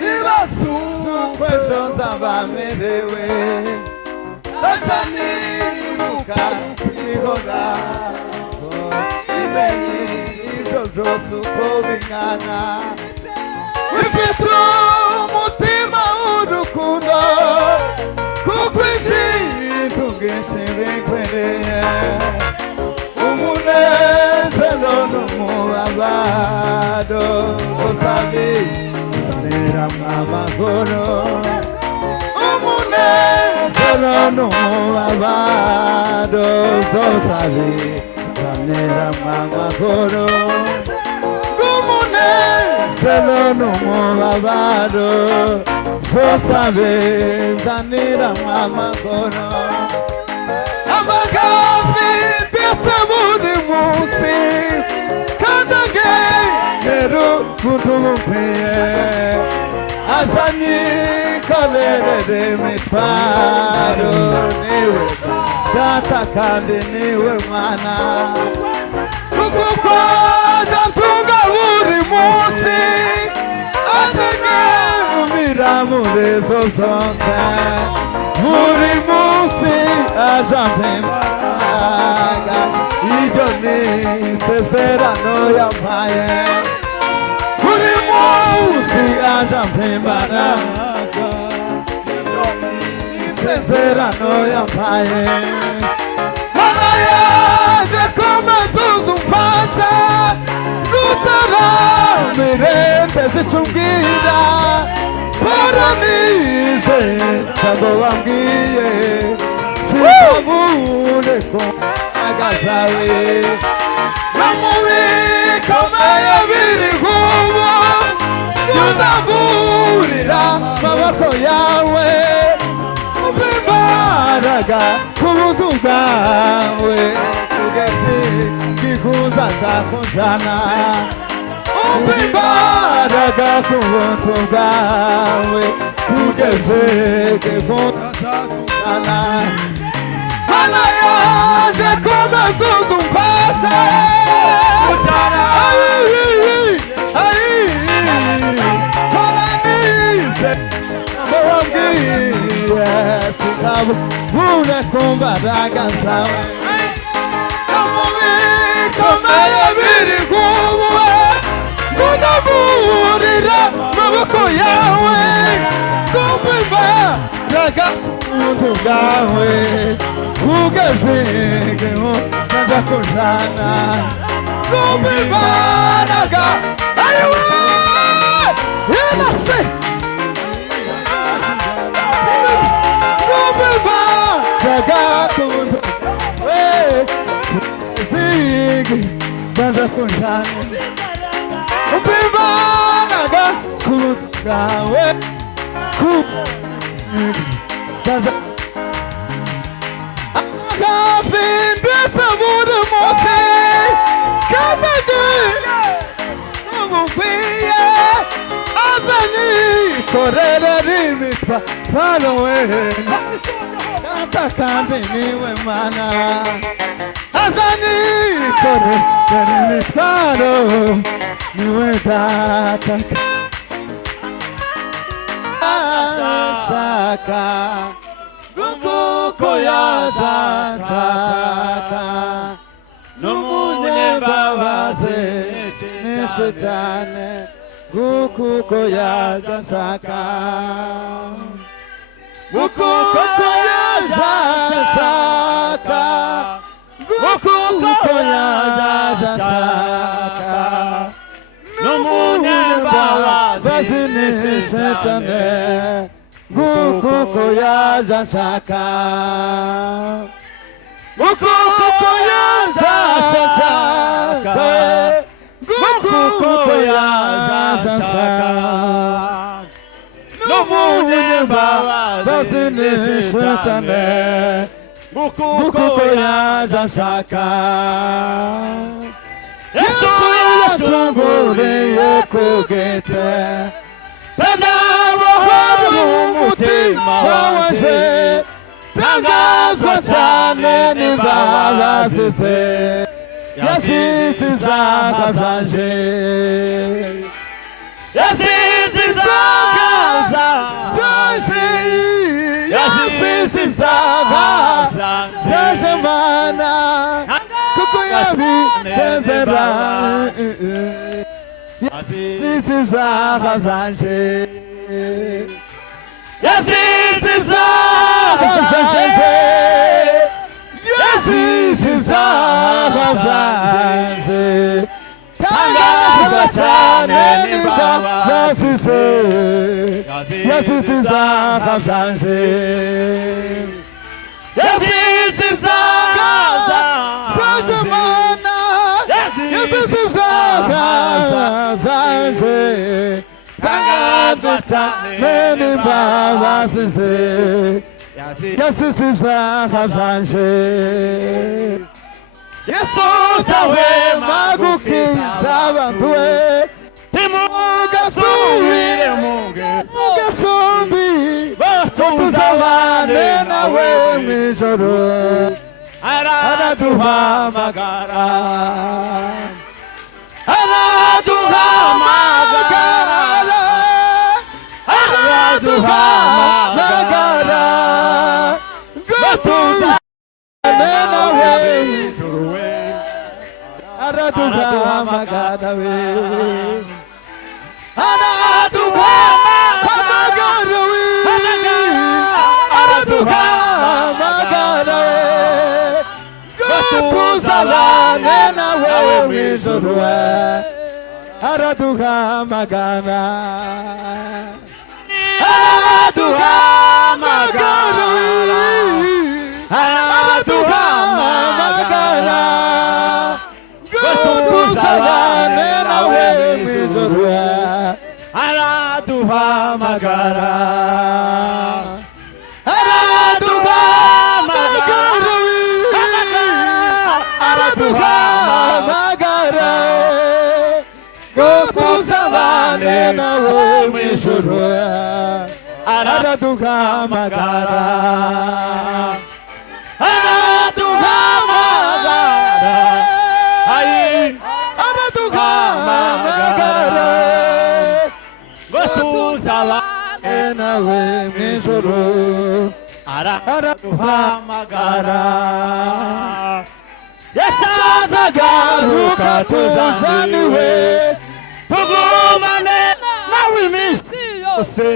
Nibasukwe shonza bamerewe Ashani muka ihora Ibeni ijojosu kubingana Wifito mutima urukundo Kukwisi tugisi bikwereye Umunezero n'umubabaro Usabi sanira mwamagoro Umunezero n'umubabaro Usabi sanira mwamagoro Umunezero n'umubabaro Usabi sanira mwamagoro Amagafi buri munsi Kandage Nero kutumupeye Azani kalerere mitwaro Niwe data kandi niwe mana Kukukwaza mtunga buri munsi Azanye miramure zozonse Buri munsi azampembaga Idoni sezerano yampaye Buri munsi azampembaga Idoni sezerano yampaye Mana yaje komeza umfasha Gutaramire tezicubwira Paranize Tabo wambwiye Sibabure ko agazawe Namubika maya biri hubo Yudaburira mabako yawe Ubimbaraga kubutu bwawe Ugezi kikuza kakunjana Ubimbaraga kubutu bwawe Ugezi kikuza kakunjana Mana yaje komeza umfasha Paranize Wambwiye Sikabure kumbaraga zawe Namubika maya biri kubuwe Ngudaburira maboko yawe Kubimbaraga kubutu bwawe Ugezegeho najakujana Kubimbaraga Ayiwe Yinase Kubimbaraga kubutu Ugezegeho najakujana Kubimbaraga kubutu bwawe Kubimbaraga Kafin besa buri munsi Kafin Namubwiye Azani korerera imitwaro we Data kandi niwe mana Azani korerera imitwaro Niwe data Saka Kuko yazashaka N'umunyembabazi nishe cyane Kuko yazashaka Kuko yazashaka Kuko yazashaka N'umunyembabazi nishe cyane Kuko yazashaka Kuko yazashaka Kuko yazashaka N'umunyembabazi nishe cyane Kuko yazashaka Yesu yashunguriye ku giti Tanabohora umutima waje Tangazwa cyane n'imbabazi ze Yasize ibyaha byanje Yasize zanje yasize ibyaha byaje mana kuko yabitezeranye yasize ibyaha byanje yasize ibyaha byanje yasize ibyaha byanje tangazwa cyane n'imbabazi ze yasize ibyaha byanje yasize ibyaha byanje mana yasize ibyaha byanje tangazwa cyane n'imbabazi ze yasize ibyaha byanje Yesu utahwema gukiza abantu we timugasubire mugasumbi tuzabane nawe mw'ijoro araduhamagara araduhamagara we araduhamagara we araduhamagara we tuzabane nawe mw'ijoro araduhamagara araduhamagara we araduhamagara tuzabane nawe mw'ijoro araduhamagara araduhamagara ngo tuzabane nawe mw'ijoro araduhamagara nawe mw'ijoro araduhamagara yasazagaruka tuzaniwe tugumane nawe iminsi yose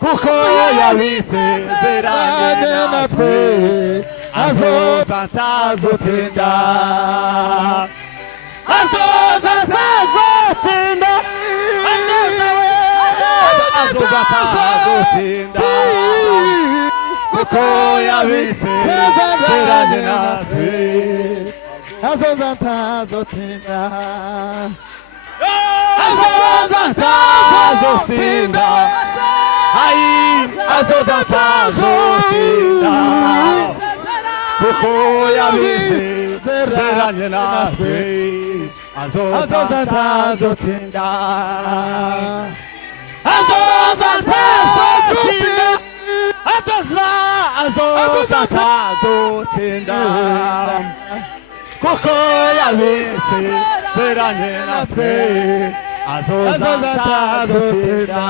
kuko yabisezeranye natwe azoza ntazotinda azoza ntazotinda azoza ntazotinda kuko yabisezeranye natwe azoza ntazotinda azoza ntazotinda azoza ntazotinda kuko yabisezeranye natwe azoza ntazotinda azoza ntazotinda azoza ntazotinda kuko yabisezeranye natwe azoza ntazotinda